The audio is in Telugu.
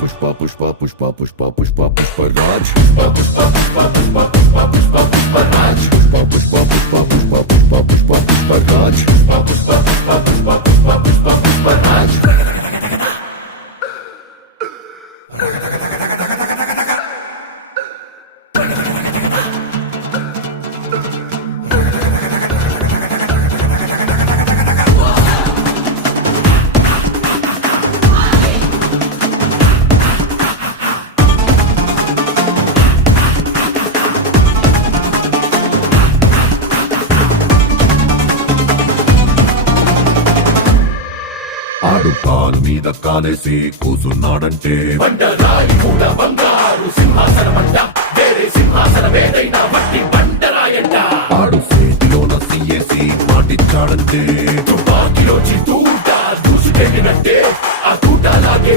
పుష్ప పుష్ప పుష్ప పుష్ప పుష్ప పుష్పరాజ్ పుష్ప పుష్ప పుష్ప పుష్ప పుష్ప పుష్ప పుష్పరాజ్ పుష్ప పుష్ప పుష్ప పుష్ప పుష్ప పుష్ప పుష్పరాజ్ పుష్ప పుష్ప పుష్ప పుష్ప పుష్ప పుష్ప పుష్పరాజ్ ఆడు కాలు మీద కాలేసి కూసున్నాడంటే బండరాయి మూల బంగారు సింహాసనమంట వేరే సింహాసనమేదైనా మట్టి బండరాయంట ఆడు చేతిలోన సీఏసి మాటిచ్చాడంటే తుపాకిలో దూసుకెళ్ళినట్టే ఆ తూటలాగే